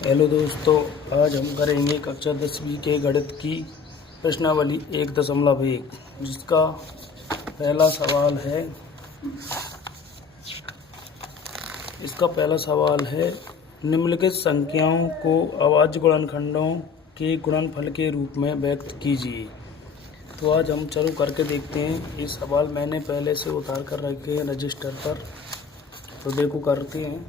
Hello दोस्तों, आज हम करेंगे कक्षा 10वीं के गणित की प्रश्नावली 1.1 जिसका पहला सवाल है निम्नलिखित संख्याओं को अभाज्य गुणनखंडों के गुणनफल के रूप में व्यक्त कीजिए। तो आज हम चालू करके देखते हैं। ये सवाल मैंने पहले से उतार कर रखे हैं रजिस्टर पर, तो देखो करते हैं।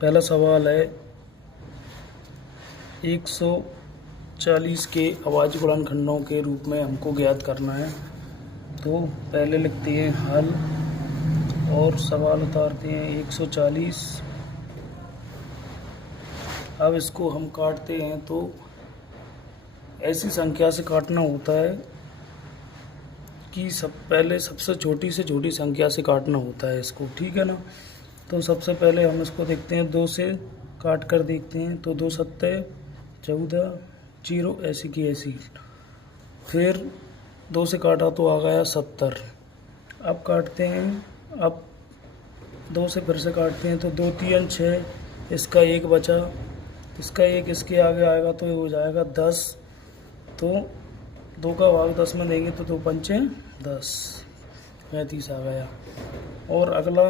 पहला सवाल है 140 के अभाज्य गुणनखंडों के रूप में हमको ज्ञात करना है। तो पहले लिखते हैं हल और सवाल उतारते हैं 140। अब इसको हम काटते हैं तो ऐसी संख्या से काटना होता है कि पहले सबसे छोटी से छोटी संख्या से काटना होता है इसको, ठीक है ना। तो सबसे पहले हम इसको देखते हैं, 2 से काट कर देखते हैं। तो 2 सत्ते 14, 0 ऐसी की ऐसी। फिर 2 से काटा तो आ गया 70। अब काटते हैं, अब 2 से फिर से काटते हैं तो 2 3 6, इसका 1 बचा, इसका 1 इसके आगे आएगा तो ये हो जाएगा 10। तो 2 का भाग 10 में देंगे तो 2 पंचे 10, 35 आ गया। और अगला,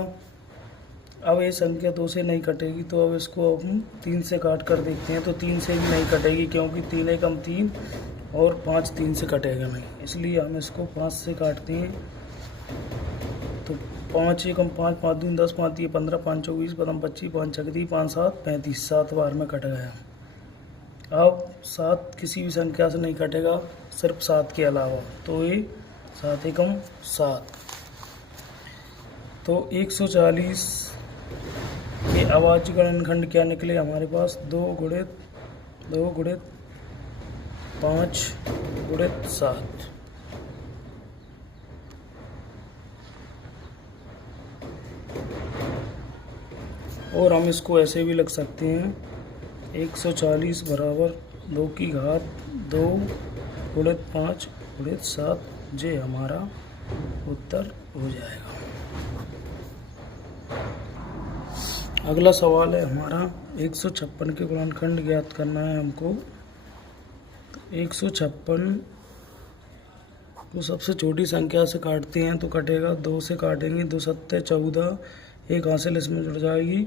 अब ये संख्या 2 से नहीं कटेगी तो अब इसको हम 3 से काट कर देखते हैं। तो 3 से भी नहीं कटेगी क्योंकि 3 एकम 3 और 5 3 से कटेगा नहीं, इसलिए हम इसको 5 से काटते हैं। तो 5 एकम 5, 5 दूनी 10, 5 3 15, 5 24, 5 25, 5 छक 5 7 35, 7 बार में कट गया। अब 7 किसी भी संख्या से नहीं कटेगा सिर्फ 7 के अलावा, तो ये 7 एकम 7। तो 140 के अभाज्य गुणनखंड क्या निकले हमारे पास, 2 गुणित 5 गुणित 7। और हम इसको ऐसे भी लिख सकते हैं, 140 बराबर 2 की घात 2 गुणित 5 गुणित 7, ये हमारा उत्तर हो जाएगा। अगला सवाल है हमारा 156 के गुणनखंड ज्ञात करना है हमको। 156 को सबसे छोटी संख्या से काटते हैं तो कटेगा, 2 से काटेंगे, 2 सत्ते 14, एक हासिल इसमें जुड़ जाएगी,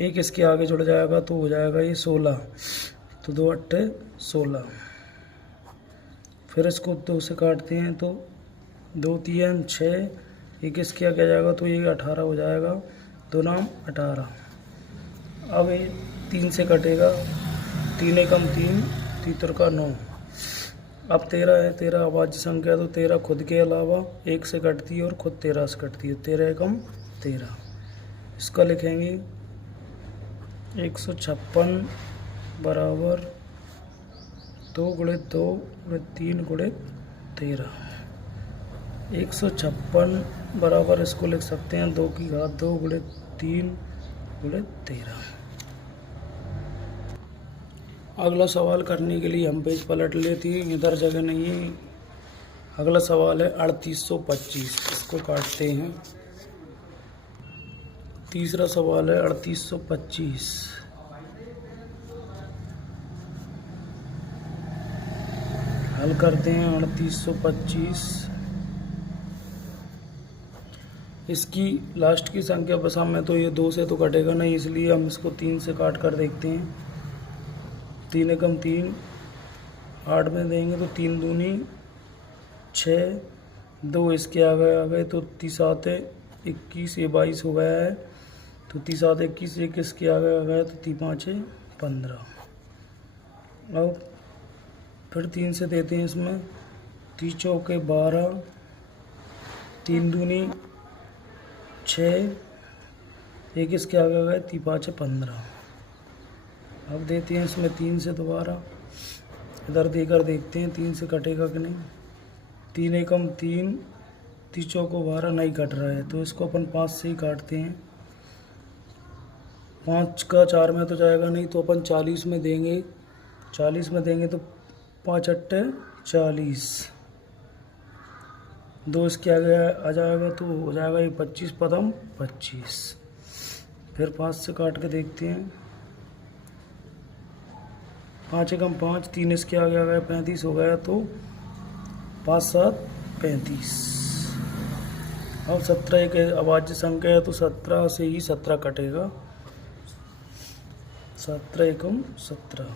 एक इसके आगे जुड़ जाएगा तो हो जाएगा ये 16। तो 2 अट्ठे 16। फिर इसको 2 से काटते हैं तो 2 3 6, एक इसके आगे जाएगा तो ये 18 हो जाएगा, 2 नाम 18। अब ये 3 से कटेगा, 3 एकम 3, 3 का 9। अब 13 है, 13 अभाज्य संख्या, तो 13 खुद के अलावा 1 से कटती है और खुद 13 से कटती है, 13 एकम 13। इसका लिखेंगे 156 बराबर 2 गुणित 2 गुणित 3 गुणित 13। 156 बराबर इसको लिख सकते हैं 2 की घात 2 गुणित 3 गुणित 13। अगला सवाल करने के लिए हम पेज पलट लेते हैं, इधर जगह नहीं है। अगला सवाल है 3825, इसको काटते हैं। तीसरा सवाल है 3825, हल करते हैं 3825। इसकी लास्ट की संख्या बसा में तो ये 2 से तो कटेगा नहीं, इसलिए हम इसको 3 से काट कर देखते हैं। 3 एकम 3, 8 में देंगे तो 3 दूनी 6, 2 इसके आ गए तो 3 7 21, ये 22 हो गया है। तो 3 7 21, 1 इसके आ गया तो 3 5 15। अब फिर 3 से देते हैं इसमें, 3 चौके 12, 3 दूनी 6, एक इसके आगे गए 3 5 15। अब देते हैं इसमें 3 से दोबारा, इधर देकर देखते हैं 3 से कटेगा कि नहीं। 3 एकम 3, 3 चौको 12, नहीं कट रहा है तो इसको अपन 5 से ही काटते हैं। 5 का 4 में तो जाएगा नहीं, तो अपन 40 में देंगे। 40 में देंगे तो 5 अट्ठे 40, दो इसके आगे आ जाएगा तो हो जाएगा ये 25 पदम 25। फिर 5 से काट के देखते हैं। 5 एकम 5, 3 इसके आगे आ गया 35 हो गया, तो 5 7 35। अब 17 एक अभाज्य संख्या है तो 17 से ही 17 कटेगा। 17 एकम 17।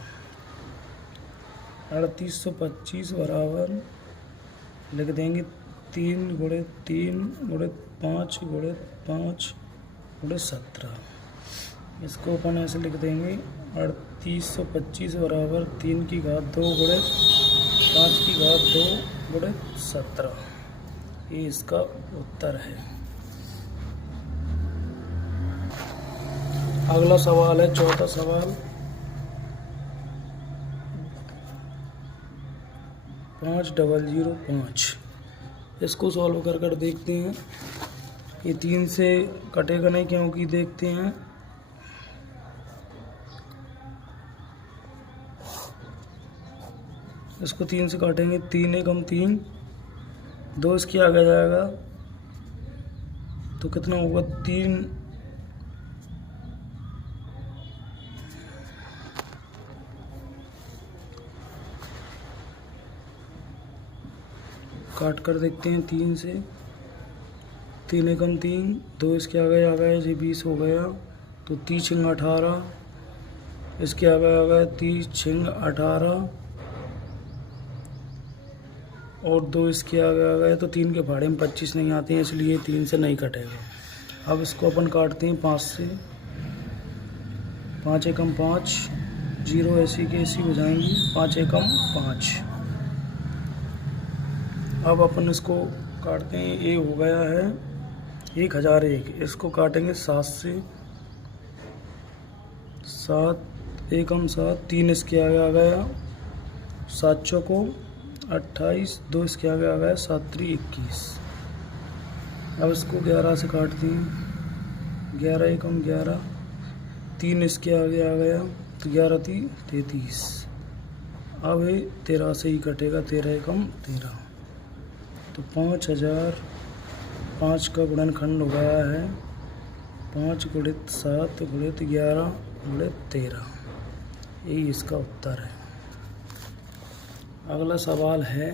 3825 बराबर लिख देंगे 3 गुणे 3 गुणे 5 गुणे 5 गुणे 17। इसको अपन ऐसे लिख देंगे 3825 बराबर 3 की घात 2 गुणे 5 की घात 2 गुणे 17। ये इसका उत्तर है। अगला सवाल है चौथा सवाल। 5005। इसको सॉल्व कर कर देखते हैं। ये 3 से कटेगा नहीं क्योंकि देखते हैं इसको 3 से काटेंगे। 3 एकम 3, 2 इसके आगे जाएगा तो कितना होगा 3 काट कर देखते हैं 3 से। 3 एकम 3, 2 इसके आगे आ गया जी 20 हो गया, तो 30 छिंग 18, इसके आगे आ गया 30 छिंग 18 और 2 इसके आगे आ गए तो 3 के भाड़े में 25 नहीं आते हैं, इसलिए 3 से नहीं कटेगा। अब इसको अपन काटते हैं 5 से। 5 एकम 5, 0 ऐसी की ऐसी हो जाएंगी। 5 एकम 5। अब अपन इसको काटते हैं। ये हो गया है 1001। इसको काटेंगे 7 से। 7 एकम 7, 3 इसके आगे आ गया 7 चौको 28, 2 इसके आगे आ गया 7 3 21। अब इसको 11 से काटते हैं। 11 एकम 11, 3 इसके आगे आ गया तो 11 3 33। अब ये 13 से ही कटेगा। 13 एकम 13, तो 5000। 5 का गुणनखंड हो गया है 5 गुणित 7 गुणित 11 गुणित 13। यही इसका उत्तर है। अगला सवाल है